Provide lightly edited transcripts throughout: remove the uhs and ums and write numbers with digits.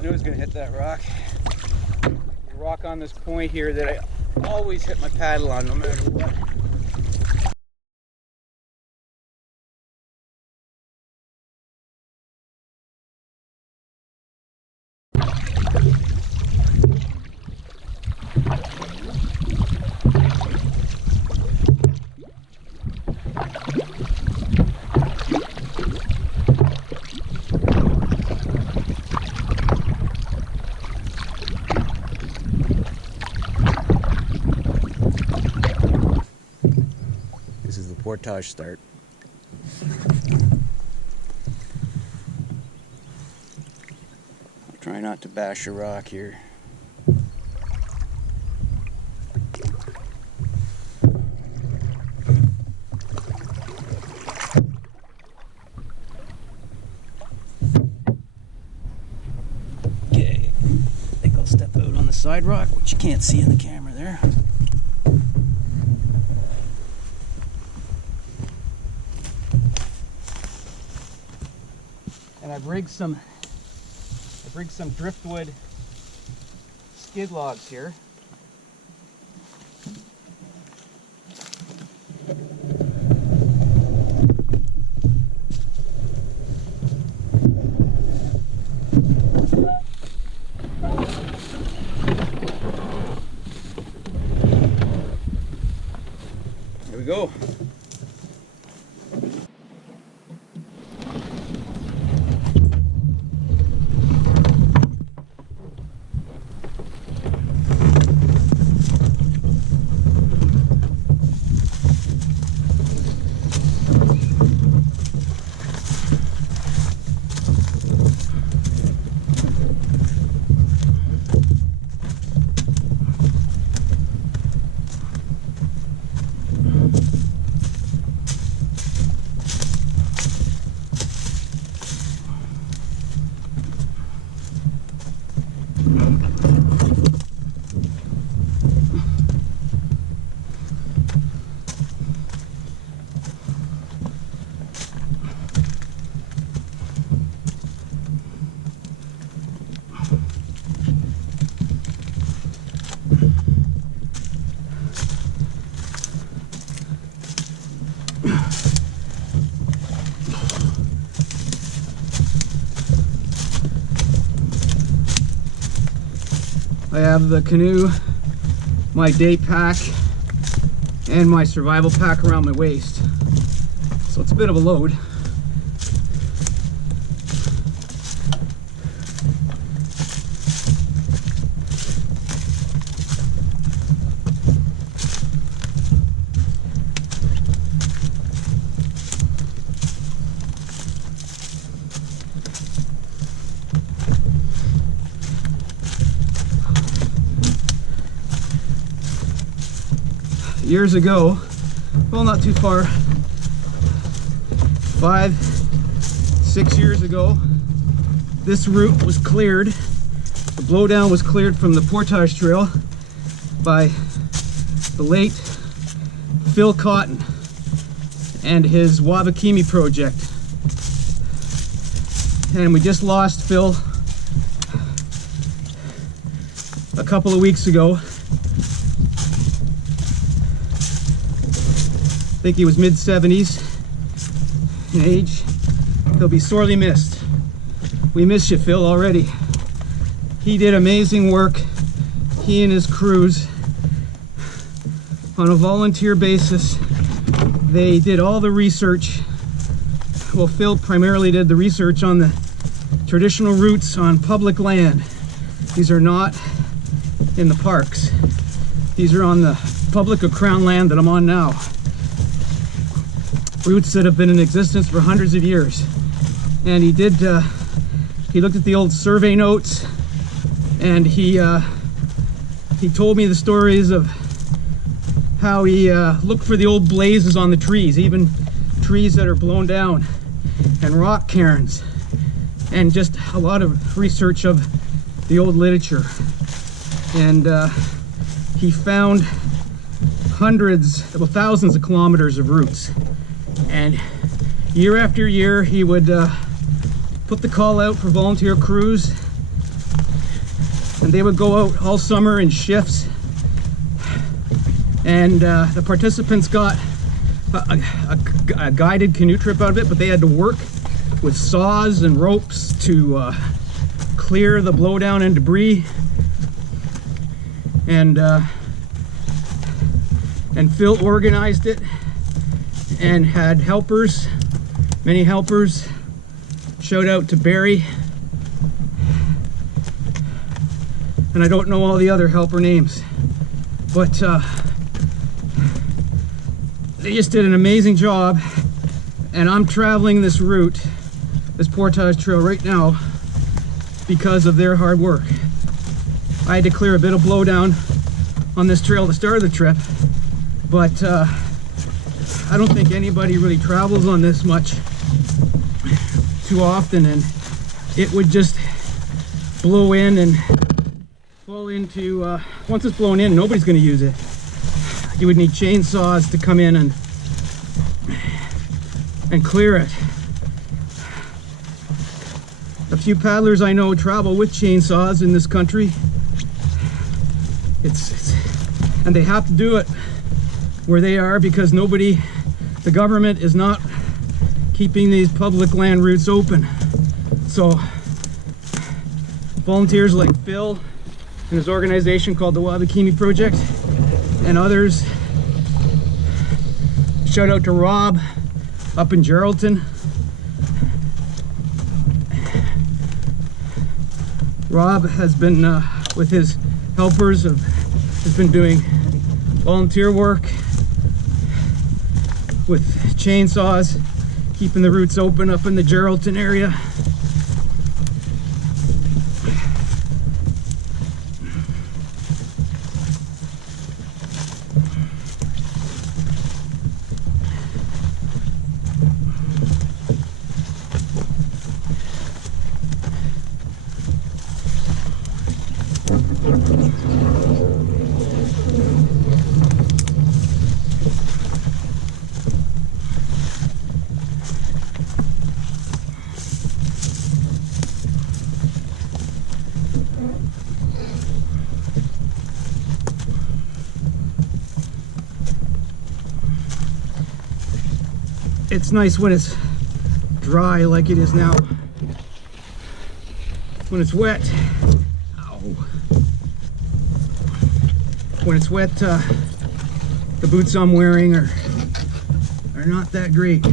Canoe's gonna hit that rock. The rock on this point here that I always hit my paddle on no matter what. This is the portage start. Try not to bash a rock here. Okay, I think I'll step out on the side rock, which you can't see in the camera there. And I've rigged some driftwood skid logs here. Here we go. I have the Canoe, my day pack, and my survival pack around my waist. So it's a bit of a load. Years ago, well, not too far, 5, 6 years ago, this route was cleared. The blowdown was cleared from the portage trail by the late Phil Cotton and his Wabakimi project. And we just lost Phil a couple of weeks ago. I think he was mid-70s in age. He'll be sorely missed. We miss you, Phil, already. He did amazing work. He and his crews, on a volunteer basis, they did all the research. Well, Phil primarily did the research on the traditional routes on public land. These are not in the parks. These are on the public or crown land that I'm on now. Routes that have been in existence for hundreds of years. And he did, he looked at the old survey notes, and he told me the stories of how he looked for the old blazes on the trees, even trees that are blown down, and rock cairns, and just a lot of research of the old literature. And he found hundreds, well, thousands of kilometers of routes. And year after year, he would put the call out for volunteer crews, and they would go out all summer in shifts, and the participants got a guided canoe trip out of it, but they had to work with saws and ropes to clear the blowdown and debris. And Phil organized it and had helpers, many helpers. Shout out to Barry. And I don't know all the other helper names, but they just did an amazing job. And I'm traveling this route, this portage trail right now, because of their hard work. I had to clear a bit of blowdown on this trail at the start of the trip, but I don't think anybody really travels on this much too often, and it would just blow in and fall into, once it's blown in, nobody's going to use it. You would need chainsaws to come in and clear it. A few paddlers I know travel with chainsaws in this country. And they have to do it where they are because the government is not keeping these public land routes open. So volunteers like Phil and his organization called the R.I.P Project, and others. Shout out to Rob up in Geraldton. Rob has been with his helpers, has been doing volunteer work with chainsaws, keeping the routes open up in the Geraldton area. It's nice when it's dry like it is now. When it's wet, ow. When it's wet, the boots I'm wearing are not that great.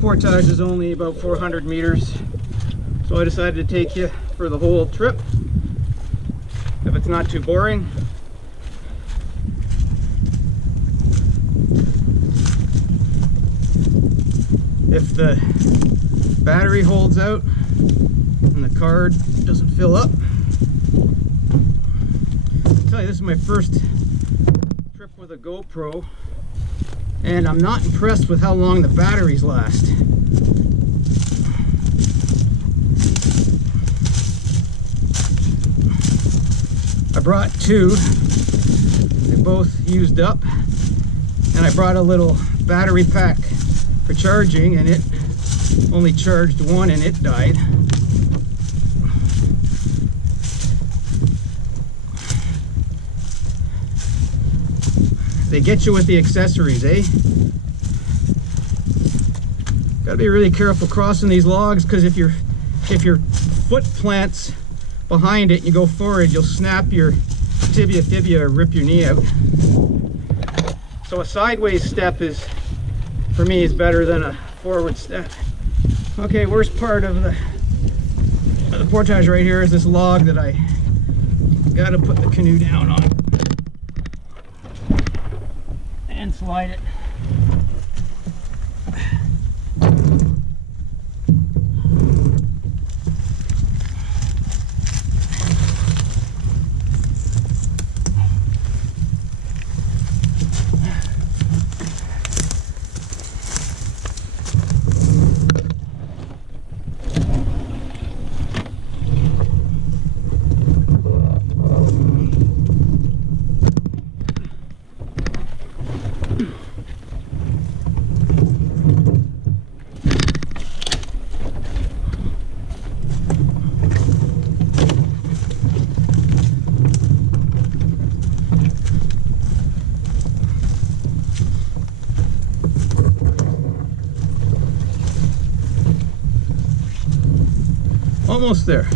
Portage is only about 400 meters, so I decided to take you for the whole trip if it's not too boring. If the battery holds out and the card doesn't fill up. I'll tell you, this is my first trip with a GoPro, and I'm not impressed with how long the batteries last. brought 2. They both used up. And I brought a little battery pack for charging, and it only charged 1 and it died. They get you with the accessories, eh? Gotta be really careful crossing these logs, because if your foot plants behind it and you go forward, you'll snap your tibia or rip your knee out. So a sideways step is, for me, is better than a forward step. Okay, worst part of the portage right here is this log that I gotta put the canoe down on and slide it. Almost there.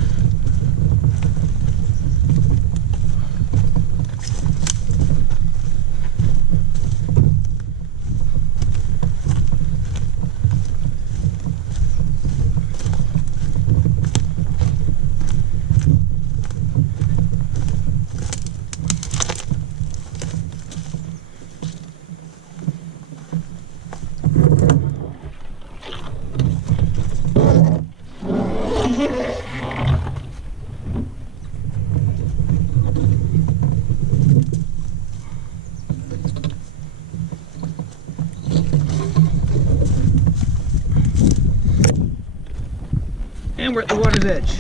And we're at the water's edge.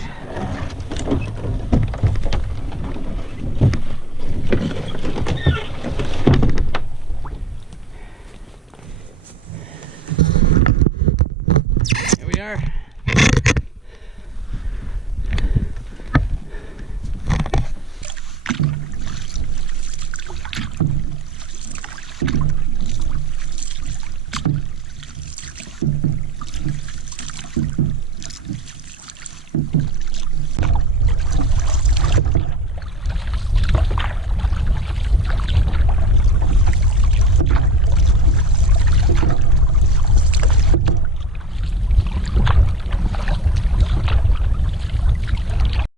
Here we are.